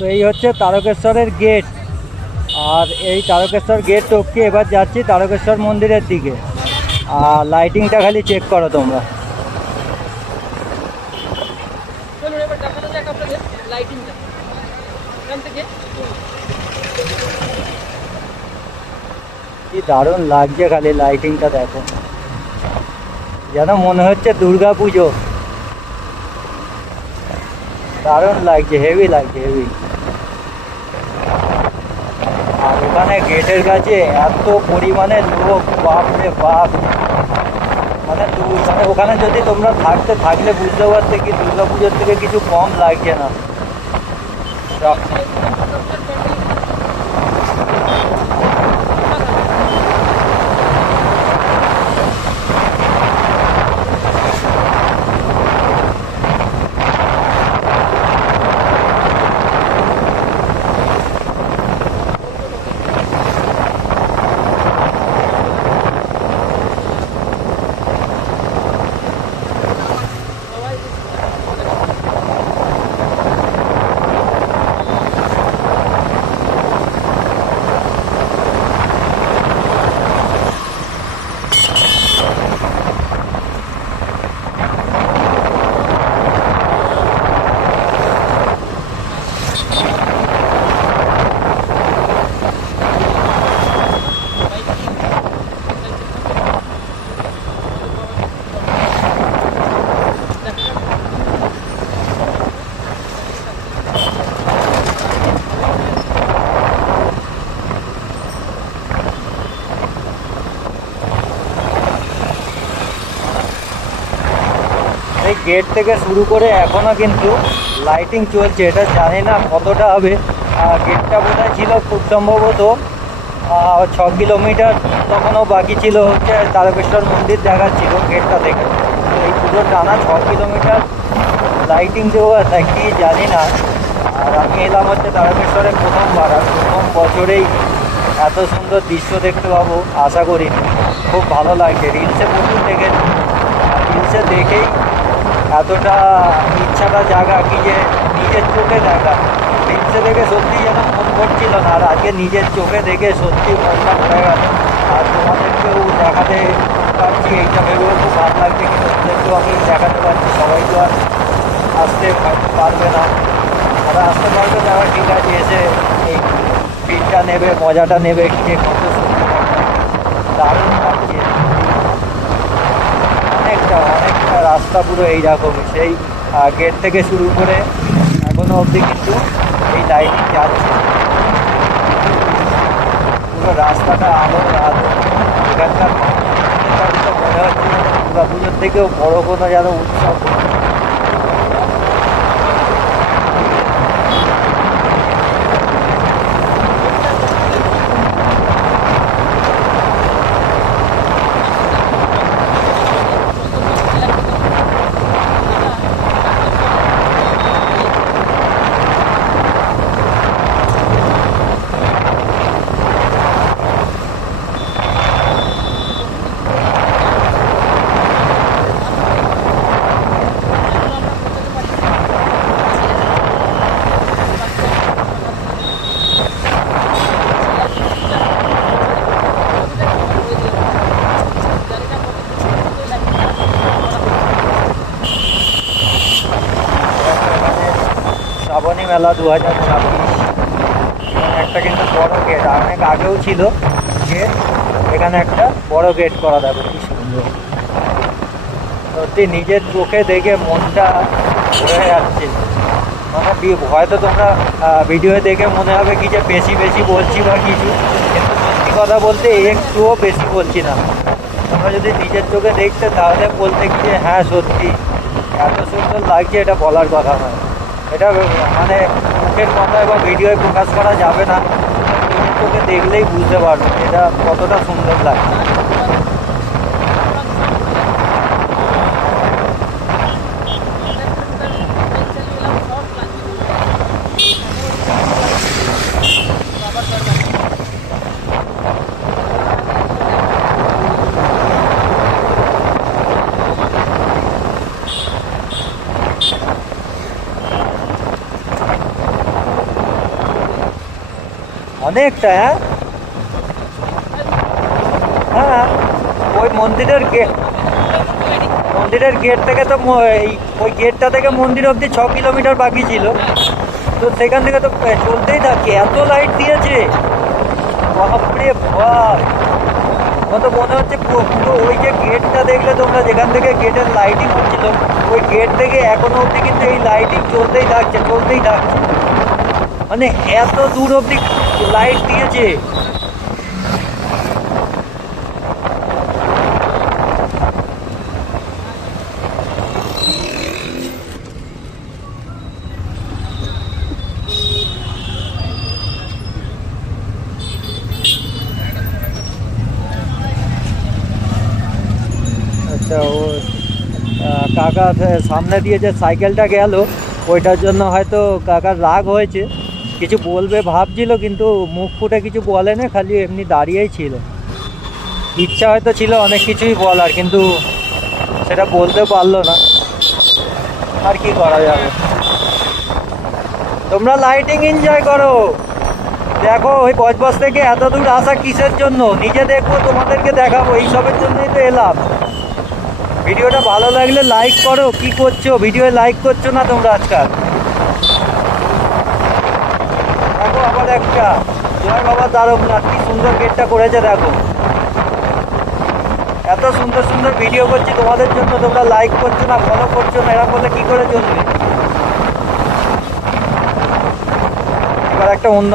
তো এই হচ্ছে তারকেশ্বরের গেট। আর এই তারকেশ্বর গেট টপকে এবার যাচ্ছি তারকেশ্বর মন্দিরের দিকে। আর লাইটিংটা খালি চেক করো তোমরা। কি দারুণ লাগছে, খালি লাইটিংটা দেখো, যেন মনে হচ্ছে দুর্গা পুজো। দারুণ লাগছে, হেভি লাগছে, হেভি। আর ওখানে গেটের কাছে এত পরিমাণে লোক, বাপরে বাপ। মানে ওখানে যদি তোমরা থাকলে বুঝতে পারতে কি দুর্গা পুজোর থেকে কিছু কম লাগছে না। এই গেট থেকে শুরু করে এখনও কিন্তু লাইটিং চলছে। এটা জানি না কতটা হবে। গেটটা বোধহয় ছিল খুব সম্ভবত 6 কিলোমিটার, তখনও বাকি ছিল হচ্ছে তারকেশ্বর মন্দির দেখাচ্ছিল গেটটা থেকে। তো এই পুরো টানা 6 কিলোমিটার লাইটিং দেওয়া কি জানি না। আর আমি এলাম হচ্ছে তারকেশ্বরে প্রথমবার, আর প্রথম বছরেই এত সুন্দর দৃশ্য দেখতে পাবো আশা করিনি। খুব ভালো লাগছে, রিলসে প্রচুর দেখেছি। আর রিলসে দেখেই এতটা ইচ্ছাটা জাগা কি যে নিজের চোখে দেখা। রিলসে দেখে সত্যি যেন মন করছিল না, আর আজকে নিজের চোখে দেখে সত্যি মনটা ভরে গেল। আর তোমাদেরকেও দেখাতে পারছি, এইটা ভেবেও খুব ভালো লাগছে। কিন্তু ওদেরকেও আমি দেখাতে পারছি, সবাই তো আর আসতে পারবে না। তারা আসতে পারবে তারা ঠিক আছে, এসে এই ফিলটা নেবে, মজাটা নেবে, যে কত সুন্দর দারুণ লাগছে। অনেকটা রাস্তা পুরো এইরকমই, সেই গেট থেকে শুরু করে এখনো অবধি কিন্তু এই লাইটিং যাচ্ছে। পুরো রাস্তাটা আলো। এখানকার মনে হচ্ছে দুর্গা পুজোর থেকেও বড় কোনো যেন উৎসব। শ্রাবণী মেলা 2026 একটা কিন্তু বড় গেট, অনেক আগেও ছিল গেট, এখানে একটা বড় গেট করা যাবে। কি সুন্দর, সত্যি নিজের চোখে দেখে মনটা ভরে যাচ্ছে। মানে হয়তো তোমরা ভিডিও দেখে মনে হবে কি যে বেশি বেশি বলছি বা কিছু, কিন্তু সত্যি কথা বলতে একটুও বেশি বলছি না। তোমরা যদি নিজের চোখে দেখতে তাহলে বলতে কি যে হ্যাঁ সত্যি এত সুন্দর লাগছে, এটা বলার কথা নয়। এটা মানে মুখের কথায় বা ভিডিওয় প্রকাশ করা যাবে না, নিজের চোখে দেখলেই বুঝতে পারবে এটা কতটা সুন্দর লাগছে। অনেকটা, হ্যাঁ হ্যাঁ। ওই মন্দিরের গেট থেকে তো ওই গেটটা থেকে মন্দির অবধি 6 কিলোমিটার বাকি ছিল। তো সেখান থেকে তো চলতেই থাকি, এত লাইট দিয়েছে, বাপরে বাপ। আমার তো মনে হচ্ছে পুরো ওই যে গেটটা দেখলে তোমরা, যেখান থেকে গেটের লাইটিং হচ্ছিল, ওই গেট থেকে এখনো অবধি কিন্তু এই লাইটিং চলতেই থাকছে, চলতেই থাকছে। মানে এত দূর অবধি লাইট দিয়েছে। আচ্ছা, ও কাকা সামনে দিয়ে যে সাইকেলটা গেল, ওইটার জন্য হয়তো কাকার রাগ হয়েছে, কিছু বলবে ভাবছিল, কিন্তু মুখ ফুটে কিছু বলে না, খালি এমনি দাঁড়িয়েই ছিল। ইচ্ছা হয়তো ছিল অনেক কিছুই বলার, কিন্তু সেটা বলতে পারলো না। আর কি করা যাবে। তোমরা লাইটিং এনজয় করো। দেখো ওই বজবজ থেকে এত দূর আসা কিসের জন্য? নিজে দেখবো, তোমাদেরকে দেখাবো, এইসবের জন্যই তো এলাম। ভিডিওটা ভালো লাগলে লাইক করো। কি করছো? ভিডিও লাইক করছো না তোমরা আজকাল? দেখো আবার একটা জয় বাবা দ্বারকনাথ, কি সুন্দর গেটটা করেছে দেখো। এত সুন্দর সুন্দর ভিডিও করছি তোমাদের জন্য, তোমরা লাইক করছো না, ফলো করছো না, এরকম করলে কি করে চলবে? এবার একটা অন্য